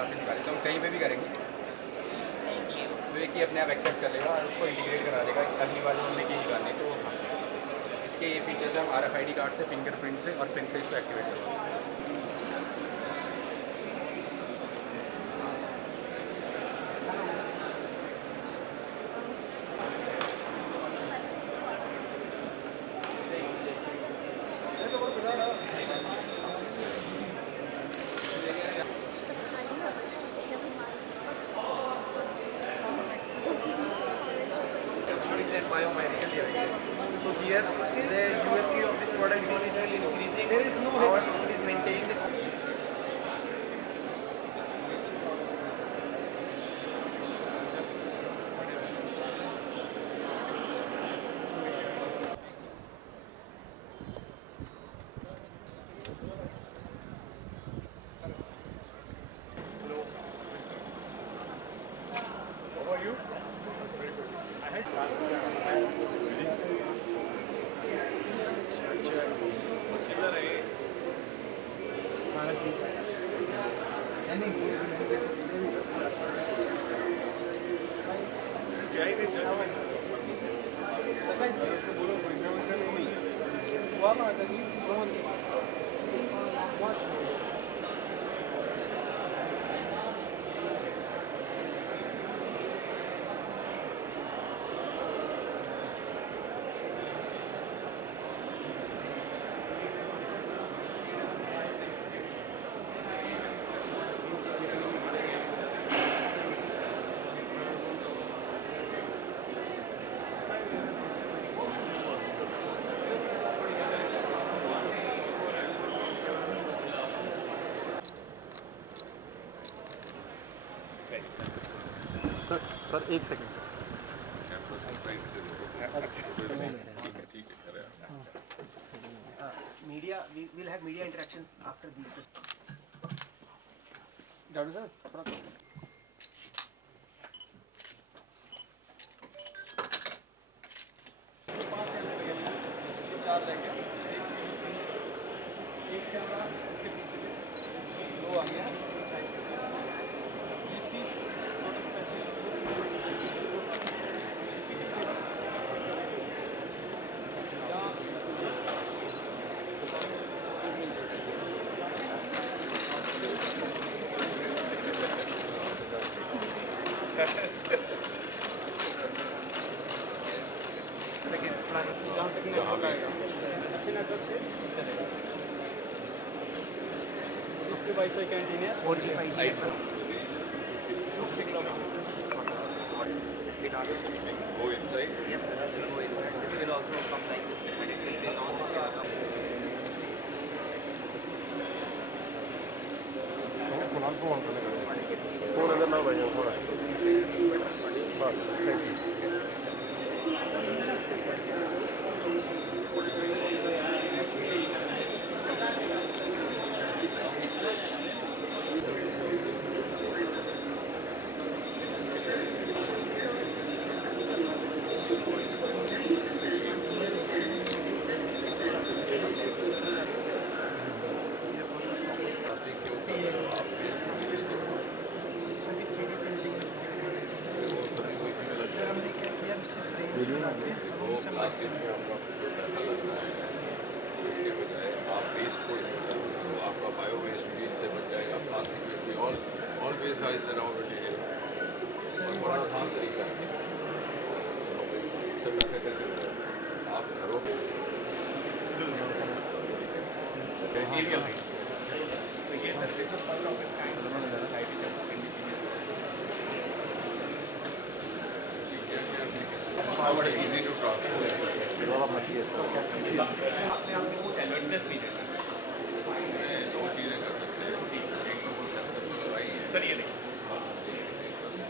कहाँ से निकाले, तो हम कहीं पे भी करेंगे तो एक ही अपने आप एक्सेप्ट कर लेगा और उसको इंटीग्रेट करा देगा कि अगली बार जब हमने की निकालनी तो हाँ। इसके ये फीचर्स हम RFID कार्ड से, फिंगरप्रिंट से और पिन से इसको एक्टिवेट करवा सकते हैं। Biomedical devices. So here the USP of this product is it will increasing. There is no power. It is maintaining the. How are you? Very good. I had sir एक second Media, we will have media interactions after these. Doctor साहब चार लेंगे, एक camera जिसके पीछे दो आ गया, इसकी Second planning. जहाँ तक नेटवर्क आएगा अच्छे नेटवर्क से चलेगा। उसके वाईफाई कैंटीन है 4G, 5G. 250 kilometre. Go inside. Yes, sir. This will go inside. This will also come like this, and it will be non-secure. Phone अंदर ना भाई थोड़ा बस थैंक यू प्लास्टिक के ऊपर आप वेस्ट मटेरियल से सभी 3D प्रिंटिंग वो सभी को इसी में लग सर हमने क्या किया इससे फ्रेम बनाते हैं वो प्लास्टिक में आपका जो पैसा लग रहा है उसके बजाय आप वेस्ट को इसमें कर दो तो आपका बायो वेस्ट भी इससे बच जाएगा, प्लास्टिक वेस्ट भी, all waste are is the raw material और बड़ा आसान तरीका है। इससे पैसे कैसे आप घरों में तो ये सर देखो first of its kind IT जब easy to transport. आपने आपने कुछ अलर्टनेस नहीं देना दो चीज़ें कर सकते हैं, एक तो वो सेंसर को लगाई है, सर। ये देखिए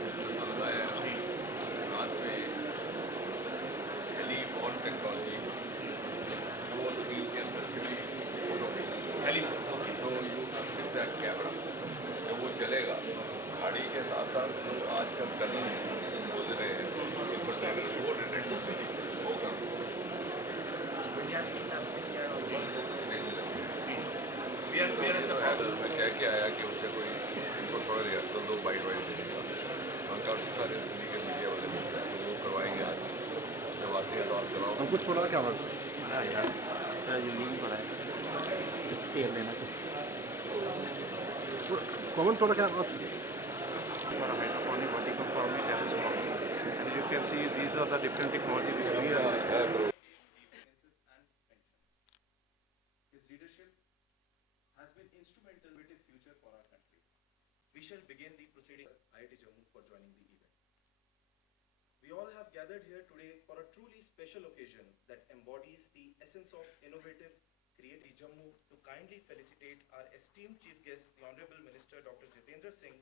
सेंसर को लगाया है, साथ में टेलीफोन टेक्नोलॉजी वो स्क्रीन के अंदर से भी फोटो तो यू कैन दैट कैमरा जब वो चलेगा गाड़ी के साथ साथ जो आजकल कल बोल रहे हैं वो रिटेड होगा क्या क्या आया कि उससे कोई इनको थोड़ा रियासत काफ़ी सारे दिल्ली के मीडिया वाले मिल रहे हैं, तो वो करवाएंगे आज। जब आते हैं तो आप कराओ। हम कुछ थोड़ा क्या बात यार तेरा ये नहीं पड़ा है तेल लेना कॉमन थोड़ा क्या बात for a hydroponic vertical farming terrace model. And you can see these are the different technology which we are His leadership has been instrumental in the future for our country. We shall begin the proceeding IIT Jammu for joining the event. We all have gathered here today for a truly special occasion that embodies the essence of innovative creative Jammu to kindly felicitate our esteemed chief guest, the Honorable Minister Dr. Jitendra Singh.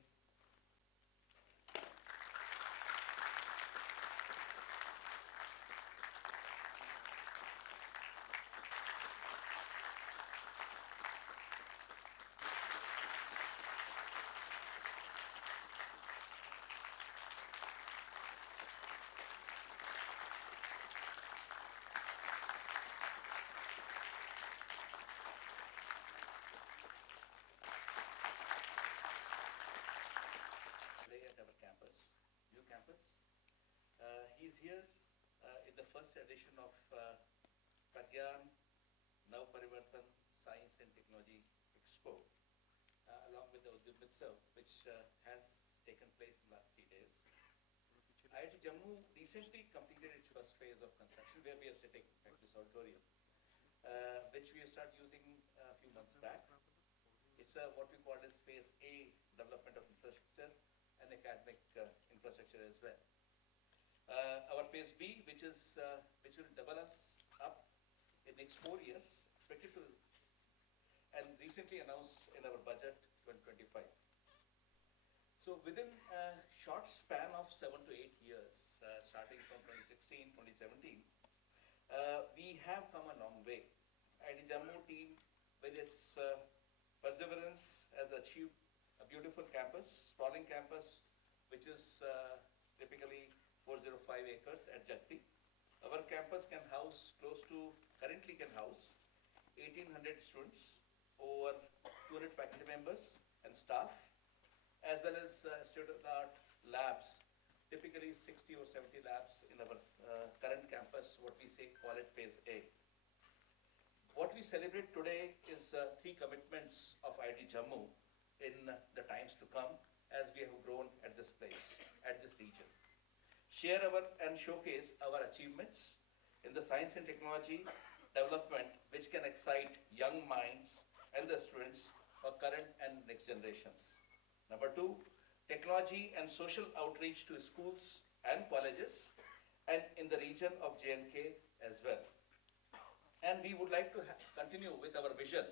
Today at our campus, new campus. He is here in the first edition of Pragyan Nav Parivartan Science and Technology Expo, along with the Udyog Utsav, which has taken place in the last 3 days. IIT Jammu recently completed its first phase of construction, where we are sitting at this auditorium, which we start using a few months back. It's what we call as phase A, development of infrastructure and academic infrastructure as well. Our phase B, which will double us up in next 4 years, expected to, and recently announced in our budget 2025. So within a short span of 7 to 8 years, starting from 2016, 2017, we have come a long way. IIT Jammu team, with its perseverance, has achieved a beautiful campus, sprawling campus, which is typically 405 acres at Jagti. Our campus can house currently can house 1,800 students, over 200 faculty members and staff, as well as state-of-the-art labs, typically 60 or 70 labs in our current campus, what we say call it phase A. What we celebrate today is 3 commitments of IIT Jammu in the times to come, as we have grown at this place, at this region. Share and showcase our achievements in the science and technology development, which can excite young minds and the students for current and next generations. Number 2, technology and social outreach to schools and colleges and in the region of J&K as well. And we would like to continue with our vision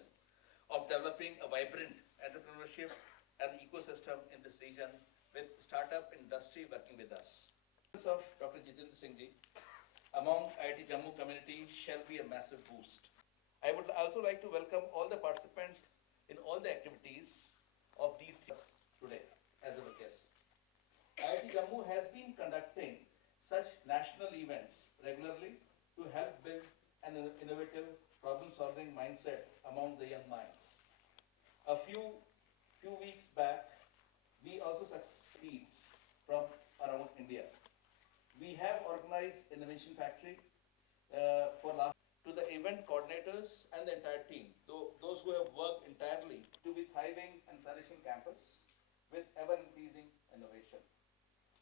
of developing a vibrant entrepreneurship and ecosystem in this region with startup industry working with us. Of Dr. Jitendra Singh ji among IIT Jammu community shall be a massive boost. I would also like to welcome all the participants in all the activities of these today as our guests. IIT Jammu has been conducting such national events regularly to help build an innovative problem-solving mindset among the young minds. A few weeks back, we also succeeded from around India. We have organized Innovation Factory for last to the event coordinators and the entire team, those who have worked entirely to be thriving and flourishing campus with ever-increasing innovation.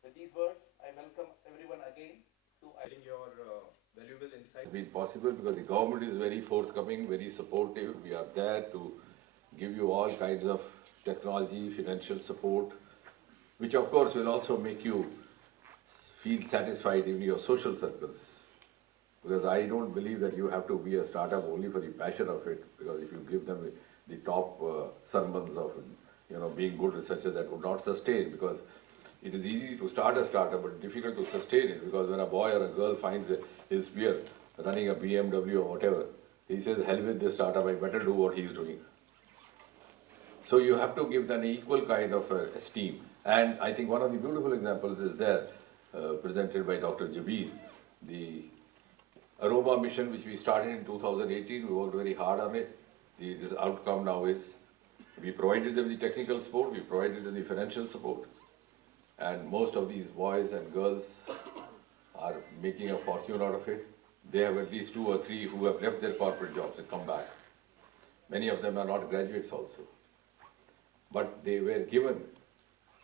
With these words, I welcome everyone again to your valuable insight. It's been possible because the government is very forthcoming, very supportive. We are there to give you all kinds of technology, financial support, which of course will also make you feel satisfied in your social circles. Because I don't believe that you have to be a startup only for the passion of it, because if you give them the top sermons of being good researchers, that would not sustain, because it is easy to start a startup but difficult to sustain it, because when a boy or a girl finds his peer running a BMW or whatever, he says, hell with this startup, I better do what he's doing. So you have to give them an equal kind of esteem. And I think one of the beautiful examples is there, presented by Dr. Jabir, the Aroma mission, which we started in 2018. We worked very hard on it. This outcome now is, we provided them the technical support, we provided them the financial support. and most of these boys and girls are making a fortune out of it. They have at least 2 or 3 who have left their corporate jobs and come back. Many of them are not graduates also. But they were given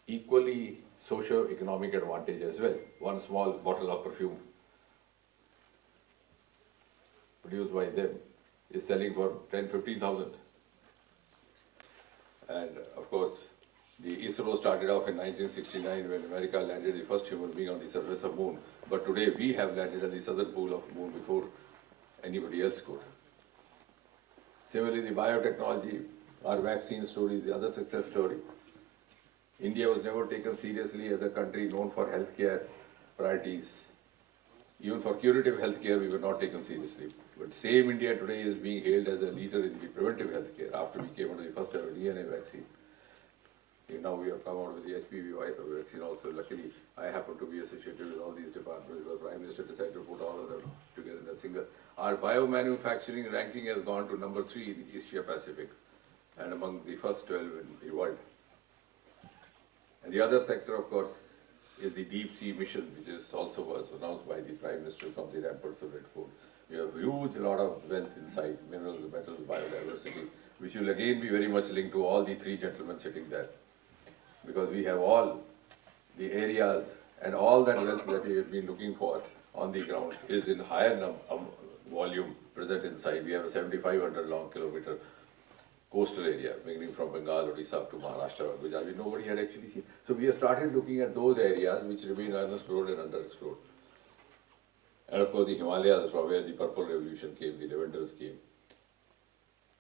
equally socio-economic advantage as well. One small bottle of perfume produced by them is selling for 10,000-15,000. And of course, the ISRO started off in 1969 when America landed the first human being on the surface of moon. But today we have landed on the southern pole of moon before anybody else could. Similarly, the biotechnology, our vaccine story is the other success story. India was never taken seriously as a country known for healthcare priorities. Even for curative healthcare, we were not taken seriously. But same India today is being hailed as a leader in the preventive healthcare after we came out with the first ever DNA vaccine. Now we have come out with the HPV vaccine also. Luckily, I happen to be associated with all these departments because Prime Minister decided to put all of them together in a single. Our biomanufacturing ranking has gone to number 3 in Asia Pacific and among the first 12 in the world. And the other sector, of course, is the deep sea mission, which is also was announced by the Prime Minister from the ramparts of Red Fort. We have a huge lot of wealth inside, minerals, metals, biodiversity, which will again be very much linked to all the 3 gentlemen sitting there. Because we have all the areas and all that wealth that we have been looking for on the ground is in higher volume present inside. We have a 7,500 long kilometer coastal area, beginning from Bengal, Odisha to Maharashtra, Gujarat. Nobody had actually seen. So we have started looking at those areas which remain unexplored and underexplored. And of course the Himalayas, from where the Purple Revolution came, the Lavenders came.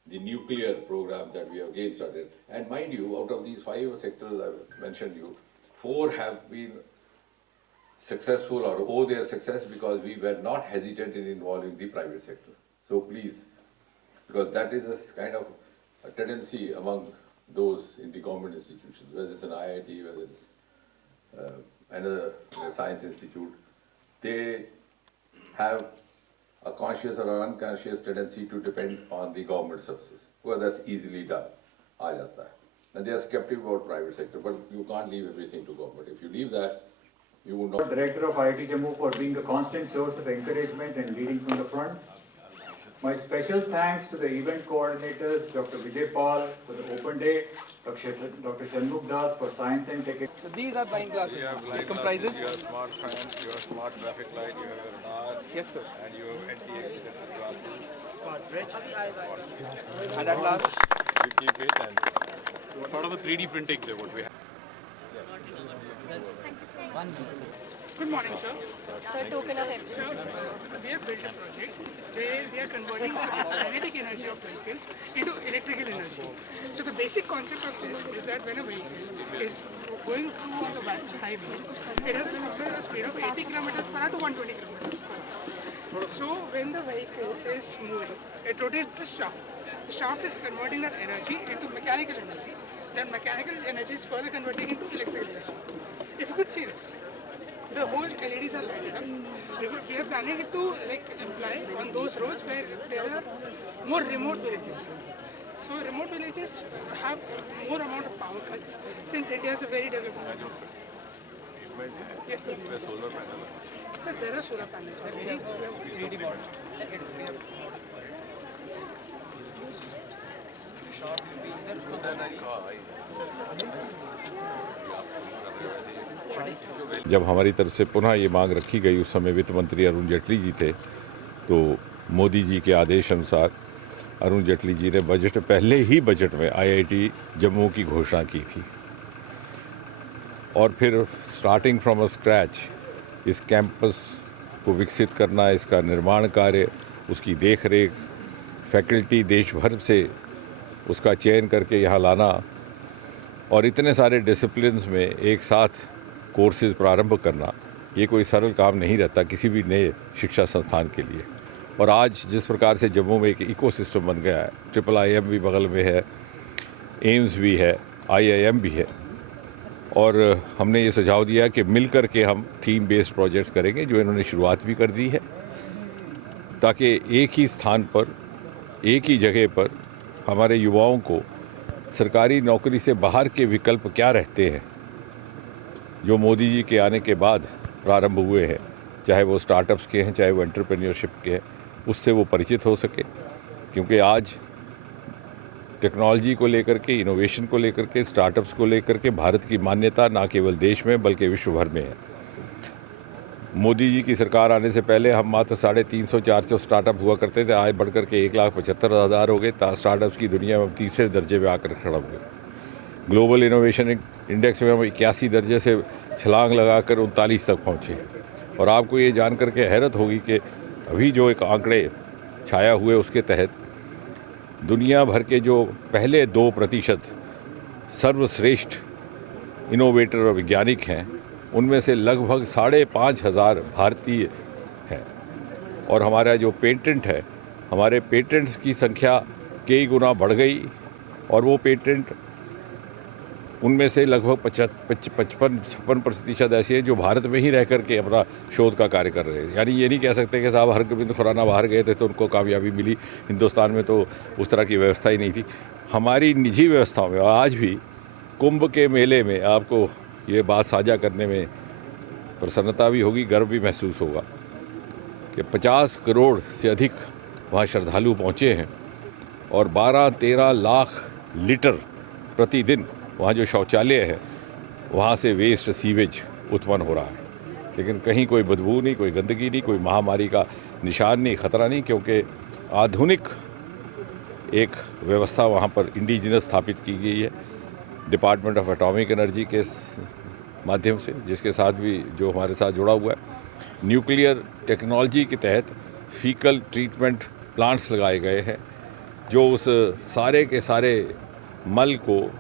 The nuclear program that we have again started. And mind you, out of these 5 sectors I've mentioned you, 4 have been successful or owe their success because we were not hesitant in involving the private sector. So please, because that is a kind of a tendency among those in the government institutions, whether it's an IIT, whether it's another science institute, they have a conscious or an unconscious tendency to depend on the government services. Well, that's easily done. And they are skeptical about private sector, but you can't leave everything to government. If you leave that, you would not. Director of IIT Jammu for being a constant source of encouragement and leading from the front. My special thanks to the event coordinators, Dr. Vijay Paul for the open day, Dr. Shanmukh Das for science and tech. So these are blind glasses. It comprises. You have smart fan, you have smart traffic light, you have radar, Yes, sir. and you have anti-accident glasses. Smart bridge. And at last, You keep it and Part of a 3D printing, what we have. Good morning, sir. Sir, token of Sir, we have built a project where we are converting kinetic energy of vehicles into electrical energy. So the basic concept of this is that when a vehicle is going through on the highway, it has a speed of 80 kilometers per hour to 120 kilometers per hour. So when the vehicle is moving, it rotates the shaft. The shaft is converting that energy into mechanical energy. Then mechanical energy is further converting into electrical energy. If you could see this, the whole LEDs are lighted up. We are planning it to apply on those roads where there are more remote villages. So remote villages have more amount of power cuts since India is a very developed country. Yes, sir. solar panel. Sir, there are solar panels. We have 3D models. जब हमारी तरफ से पुनः ये मांग रखी गई, उस समय वित्त मंत्री अरुण जेटली जी थे, तो मोदी जी के आदेश अनुसार अरुण जेटली जी ने पहले ही बजट में IIT जम्मू की घोषणा की थी और फिर स्टार्टिंग फ्रॉम अ स्क्रैच इस कैंपस को विकसित करना, इसका निर्माण कार्य, उसकी देख रेख, फैकल्टी देश भर से उसका चयन करके यहाँ लाना और इतने सारे डिसिप्लिन्स में एक साथ कोर्सेज प्रारंभ करना, ये कोई सरल काम नहीं रहता किसी भी नए शिक्षा संस्थान के लिए। और आज जिस प्रकार से जम्मू में एक इकोसिस्टम बन गया है, IIIM भी बगल में है, एम्स भी है, IIM भी है, और हमने ये सुझाव दिया कि मिलकर के हम थीम बेस्ड प्रोजेक्ट्स करेंगे, जो इन्होंने शुरुआत भी कर दी है, ताकि एक ही स्थान पर, एक ही जगह पर हमारे युवाओं को सरकारी नौकरी से बाहर के विकल्प क्या रहते हैं जो मोदी जी के आने के बाद प्रारंभ हुए हैं, चाहे वो स्टार्टअप्स के हैं, चाहे वो एंटरप्रेन्योरशिप के हैं, उससे वो परिचित हो सके। क्योंकि आज टेक्नोलॉजी को लेकर के, इनोवेशन को लेकर के, स्टार्टअप्स को लेकर के भारत की मान्यता ना केवल देश में बल्कि विश्व भर में है। मोदी जी की सरकार आने से पहले हम मात्र 350-400 स्टार्टअप हुआ करते थे, आज बढ़कर के 1,75,000 हो गए। स्टार्टअप्स की दुनिया में हम तीसरे दर्जे में आकर खड़ा हुए। ग्लोबल इनोवेशन इंडेक्स में हम 81 दर्जे से छलांग लगाकर 39 तक पहुँचे। और आपको ये जान करके हैरत होगी कि अभी जो एक आंकड़े छाया हुए उसके तहत दुनिया भर के जो पहले 2% सर्वश्रेष्ठ इनोवेटर और वैज्ञानिक हैं, उनमें से लगभग 5,500 भारतीय हैं। और हमारा जो पेटेंट है, हमारे पेटेंट्स की संख्या कई गुना बढ़ गई। और वो पेटेंट उनमें से लगभग 55-56% ऐसी है जो भारत में ही रह करके अपना शोध का कार्य कर रहे हैं। यानी ये नहीं कह सकते कि साहब हरगोविंद खुराना बाहर गए थे तो उनको कामयाबी मिली, हिंदुस्तान में तो उस तरह की व्यवस्था ही नहीं थी। हमारी निजी व्यवस्थाओं में, और आज भी कुंभ के मेले में आपको ये बात साझा करने में प्रसन्नता भी होगी, गर्व भी महसूस होगा कि 50 करोड़ से अधिक वहाँ श्रद्धालु पहुँचे हैं और 12-13 लाख लीटर प्रतिदिन वहाँ जो शौचालय है वहाँ से वेस्ट सीवेज उत्पन्न हो रहा है। लेकिन कहीं कोई बदबू नहीं, कोई गंदगी नहीं, कोई महामारी का निशान नहीं, ख़तरा नहीं, क्योंकि आधुनिक एक व्यवस्था वहाँ पर इंडिजिनस स्थापित की गई है डिपार्टमेंट ऑफ एटॉमिक एनर्जी के माध्यम से, जिसके साथ भी जो हमारे साथ जुड़ा हुआ है। न्यूक्लियर टेक्नोलॉजी के तहत फीकल ट्रीटमेंट प्लांट्स लगाए गए हैं जो उस सारे के सारे मल को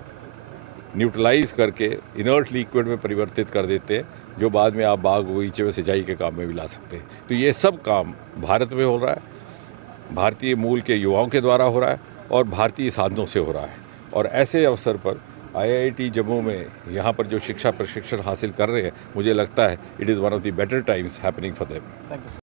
न्यूट्रलाइज करके इनर्ट लिक्विड में परिवर्तित कर देते हैं, जो बाद में आप बाग बगीचे में सिंचाई के काम में भी ला सकते हैं। तो ये सब काम भारत में हो रहा है, भारतीय मूल के युवाओं के द्वारा हो रहा है और भारतीय साधनों से हो रहा है। और ऐसे अवसर पर IIT जम्मू में यहाँ पर जो शिक्षा प्रशिक्षण हासिल कर रहे हैं, मुझे लगता है it is one of the better times happening for them.